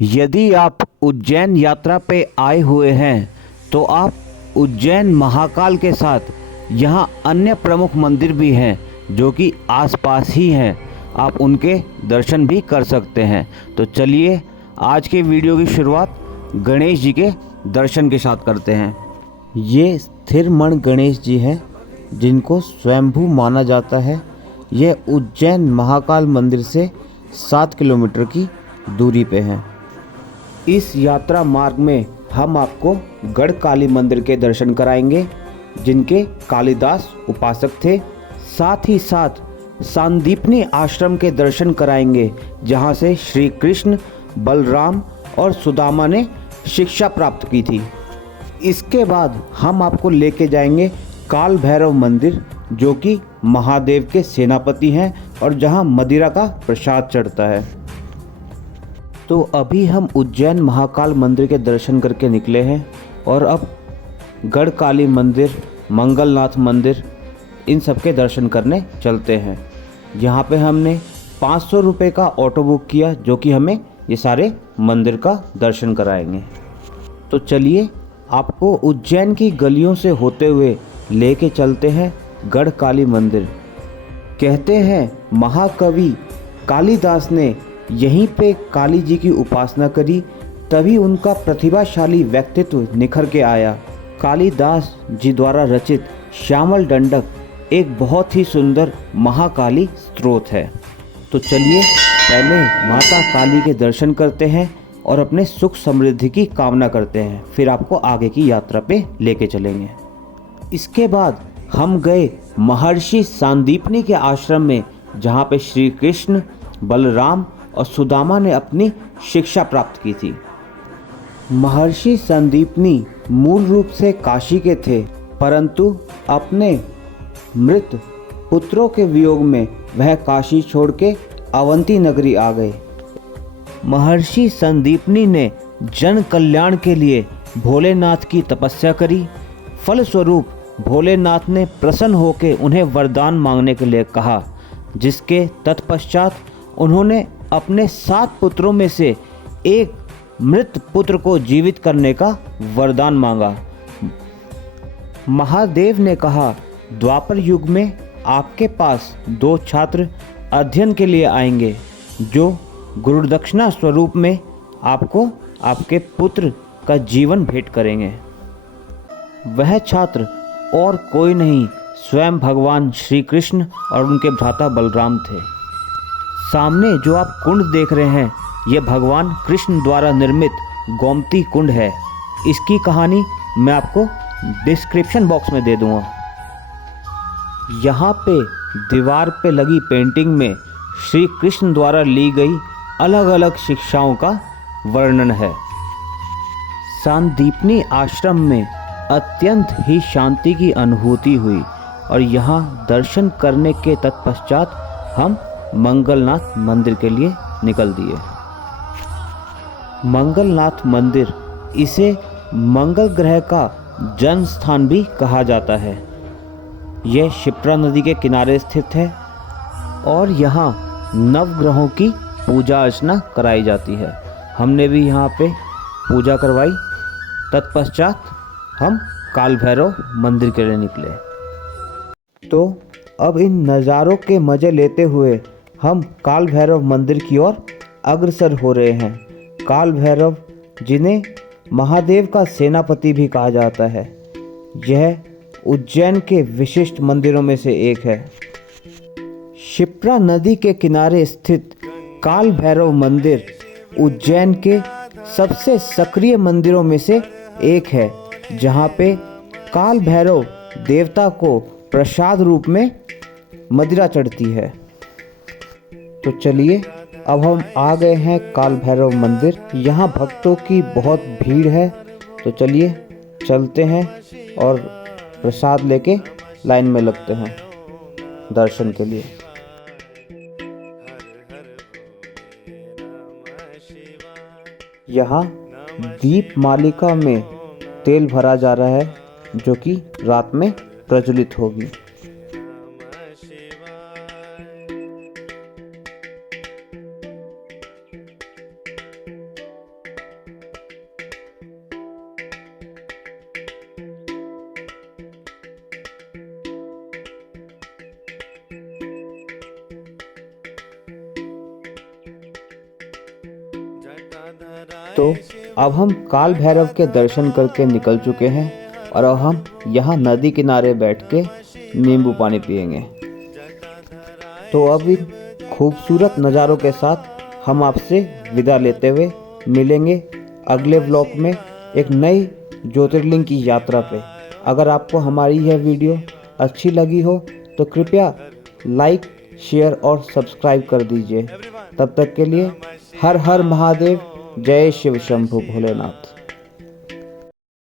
यदि आप उज्जैन यात्रा पे आए हुए हैं तो आप उज्जैन महाकाल के साथ यहाँ अन्य प्रमुख मंदिर भी हैं जो कि आसपास ही हैं, आप उनके दर्शन भी कर सकते हैं। तो चलिए आज के वीडियो की शुरुआत गणेश जी के दर्शन के साथ करते हैं। ये स्थिर मण गणेश जी हैं जिनको स्वयंभू माना जाता है। यह उज्जैन महाकाल मंदिर से 7 किलोमीटर की दूरी पे हैं। इस यात्रा मार्ग में हम आपको गढ़ काली मंदिर के दर्शन कराएंगे जिनके कालिदास उपासक थे। साथ ही साथ सांदीपनी आश्रम के दर्शन कराएंगे जहां से श्री कृष्ण, बलराम और सुदामा ने शिक्षा प्राप्त की थी। इसके बाद हम आपको लेके जाएंगे काल भैरव मंदिर जो कि महादेव के सेनापति हैं और जहां मदिरा का प्रसाद चढ़ता है। तो अभी हम उज्जैन महाकाल मंदिर के दर्शन करके निकले हैं और अब गढ़ काली मंदिर, मंगलनाथ मंदिर, इन सब के दर्शन करने चलते हैं। यहाँ पे हमने 500 रुपये का ऑटो बुक किया जो कि हमें ये सारे मंदिर का दर्शन कराएंगे। तो चलिए आपको उज्जैन की गलियों से होते हुए लेके चलते हैं गढ़ काली मंदिर। कहते हैं महाकवि कालिदास ने यहीं पे काली जी की उपासना करी, तभी उनका प्रतिभाशाली व्यक्तित्व निखर के आया। कालिदास जी द्वारा रचित श्यामल दंडक एक बहुत ही सुंदर महाकाली स्रोत है। तो चलिए पहले माता काली के दर्शन करते हैं और अपने सुख समृद्धि की कामना करते हैं, फिर आपको आगे की यात्रा पे लेके चलेंगे। इसके बाद हम गए महर्षि सांदीपनी के आश्रम में जहाँ पे श्री कृष्ण, बलराम और सुदामा ने अपनी शिक्षा प्राप्त की थी। महर्षि संदीपनी मूल रूप से काशी के थे, परंतु अपने मृत पुत्रों के वियोग में वह काशी छोड़ के अवंती नगरी आ गए। महर्षि संदीपनी ने जन कल्याण के लिए भोलेनाथ की तपस्या करी। फलस्वरूप भोलेनाथ ने प्रसन्न होकर उन्हें वरदान मांगने के लिए कहा, जिसके तत्पश्चात उन्होंने अपने 7 पुत्रों में से एक मृत पुत्र को जीवित करने का वरदान मांगा। महादेव ने कहा, द्वापर युग में आपके पास 2 छात्र अध्ययन के लिए आएंगे जो गुरुदक्षिणा स्वरूप में आपको आपके पुत्र का जीवन भेंट करेंगे। वह छात्र और कोई नहीं, स्वयं भगवान श्री कृष्ण और उनके भ्राता बलराम थे। सामने जो आप कुंड देख रहे हैं यह भगवान कृष्ण द्वारा निर्मित गोमती कुंड है। इसकी कहानी मैं आपको डिस्क्रिप्शन बॉक्स में दे दूंगा। यहाँ पे दीवार पे लगी पेंटिंग में श्री कृष्ण द्वारा ली गई अलग अलग शिक्षाओं का वर्णन है। सांदीपनी आश्रम में अत्यंत ही शांति की अनुभूति हुई और यहाँ दर्शन करने के तत्पश्चात हम मंगलनाथ मंदिर के लिए निकल दिए। मंगलनाथ मंदिर, इसे मंगल ग्रह का जन्म स्थान भी कहा जाता है। यह क्षिप्रा नदी के किनारे स्थित है और यहाँ नवग्रहों की पूजा अर्चना कराई जाती है। हमने भी यहाँ पे पूजा करवाई। तत्पश्चात हम काल भैरव मंदिर के लिए निकले। तो अब इन नज़ारों के मज़े लेते हुए हम काल भैरव मंदिर की ओर अग्रसर हो रहे हैं। काल भैरव जिन्हें महादेव का सेनापति भी कहा जाता है, यह उज्जैन के विशिष्ट मंदिरों में से एक है। क्षिप्रा नदी के किनारे स्थित काल भैरव मंदिर उज्जैन के सबसे सक्रिय मंदिरों में से एक है, जहाँ पे काल भैरव देवता को प्रसाद रूप में मदिरा चढ़ती है। तो चलिए अब हम आ गए हैं काल भैरव मंदिर। यहाँ भक्तों की बहुत भीड़ है, तो चलिए चलते हैं और प्रसाद लेके लाइन में लगते हैं दर्शन के लिए। यहाँ दीप मालिका में तेल भरा जा रहा है जो कि रात में प्रज्वलित होगी। दोस्तों, अब हम काल भैरव के दर्शन करके निकल चुके हैं और अब हम यहाँ नदी किनारे बैठ के नींबू पानी पिएंगे। तो अब इन खूबसूरत नज़ारों के साथ हम आपसे विदा लेते हुए मिलेंगे अगले व्लॉग में एक नई ज्योतिर्लिंग की यात्रा पे। अगर आपको हमारी यह वीडियो अच्छी लगी हो तो कृपया लाइक, शेयर और सब्सक्राइब कर दीजिए। तब तक के लिए हर हर महादेव, जय शिव शंभु भोलेनाथ।